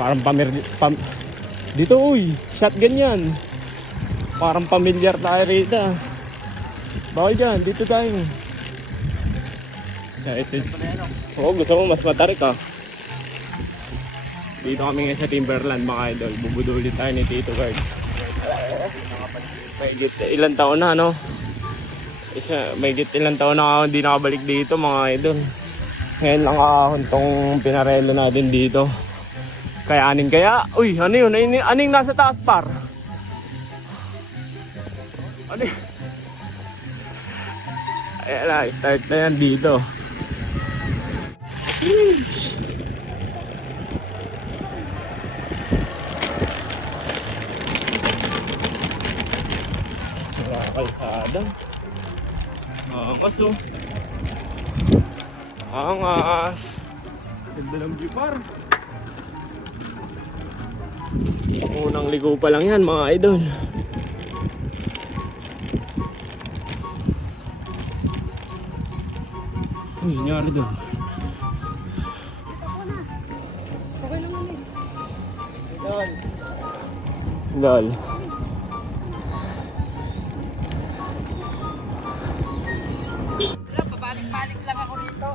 Parang dito uy, shotgun yan. Parang pamilyar tayo rito. Bakit dyan? Dito tayo. Oo, gusto mo mas matarik ah. Dito kami ngayon sa Timberland mga idol. Bubudulin tayo ni Tito Guard. Mahigit ilang taon na no? Mahigit ilang taon na ako hindi nakabalik dito mga idol. Ngayon lang ahon tong pinarelo natin dito. Kaya aning kaya? Uy, ano yun? Aning nasa taas par? Ano yun? Ayan na, start na yan dito. Wala kalsada. Angas oh. Angas. Ganda ng view par. Unang ligo pa lang yan mga idol. Uy, nangyari doon. Okay lang naman eh. Gal. Pabalik-balik lang ako rito.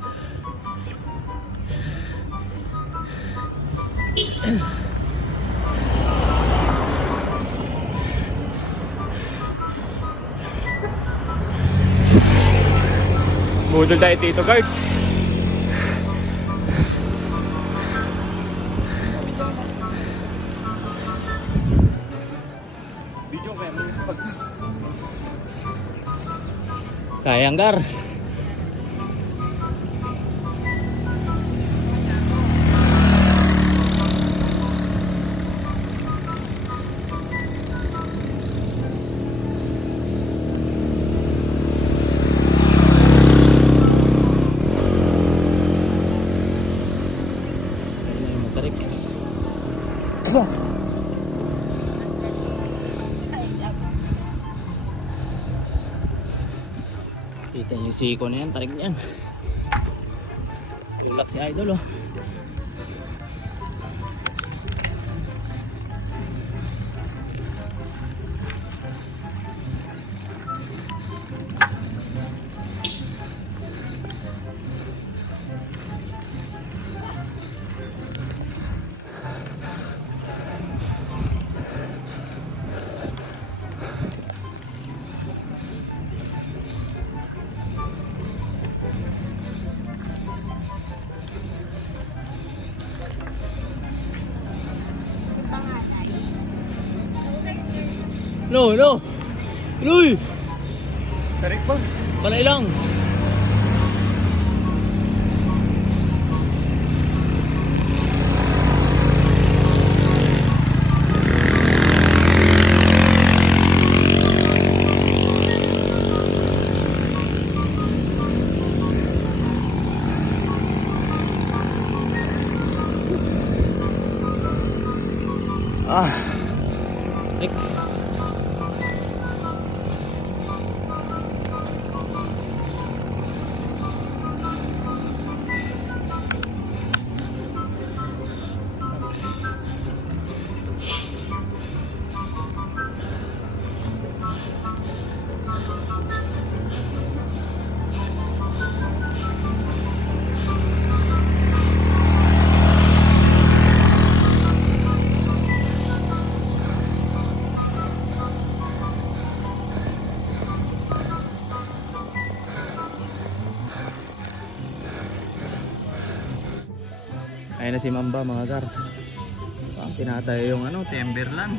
Budol tayo Tito Guard. Video kaya mo pag sayang gar. Kita yung siko na yan, tarik niyan. Tulak si Idol oh. No. Luy! Tarik ba? Kalay lang. Ayun na si Mamba mga gar. Tinatayo yung ano, Timberland.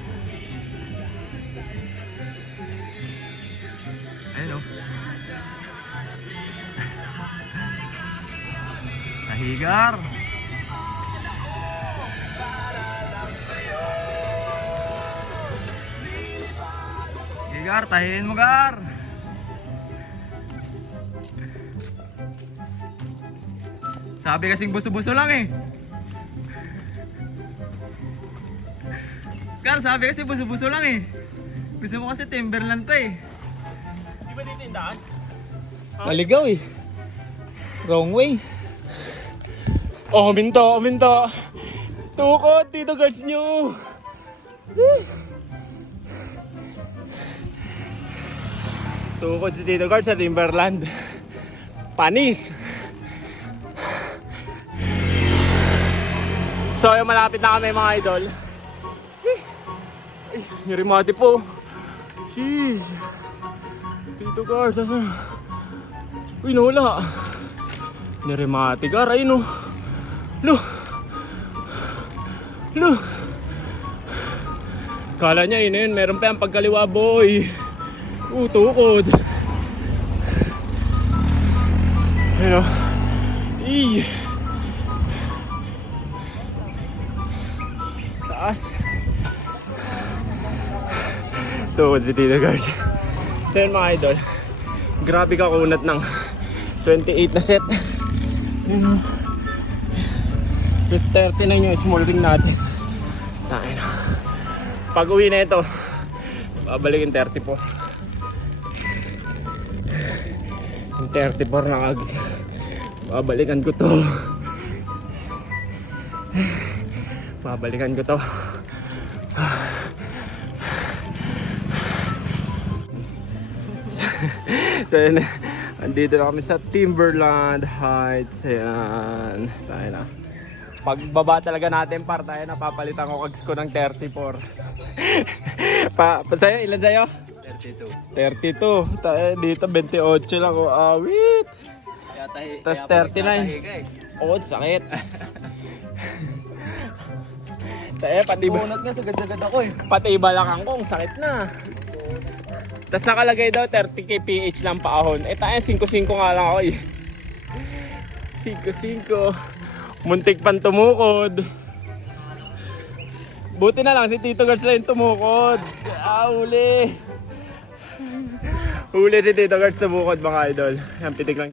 Ayun o. Nahigar. Higar, tahiin mo gar. Sabi kasing buso-buso lang eh. Gar, sabi kasi buso-buso lang eh. Gusto mo kasi Timberland pa eh. Di ba dito yung daan? Naligaw eh. Wrong way. Oh, huminto. Tukod, Tito Guards nyo. Tukod si Tito Guards sa Timberland. Panis. So, yung malapit na kami mga idol. Ay, nirimati po. Jeez. Tito Guards, ano? Uy, nawala. Nirimati gar, ayun o. Lo. Kala niya yun, meron pa yung pagkaliwa boy. Tukod. Ayun o. Taas. Tukod si Tito Guards. So yun mga idol, grabe ka kunat ng 28 na set. Yun o. Plus 39 yung small ring natin. Tayo na. Pag uwi na ito, babalikin 34. Yung 34 na kags. Babalikan ko to. Babalikan ko to. So yun, andito na kami sa Timberland Heights. Ayan. Tayo na. Pagbaba talaga natin par, tayo napapalitan ko kags ko ng 34. Sa'yo, ilan sa'yo? 32. Tayo dito 28 lang ko. Awit. Tapos 39. Oh, sakit. Tayo pati ba? Bunot nga, sagad-sagad ako eh. Pati balakang ko, ang sakit na. Tapos nakalagay daw 30 kph lang paahon. Tayo 5.5 nga lang ako eh. 5.5. Muntik pang tumukod. Buti na lang si Tito Guards lang yung tumukod. Huli. Huli si Tito Guards tumukod mga idol. Yan, pitik lang.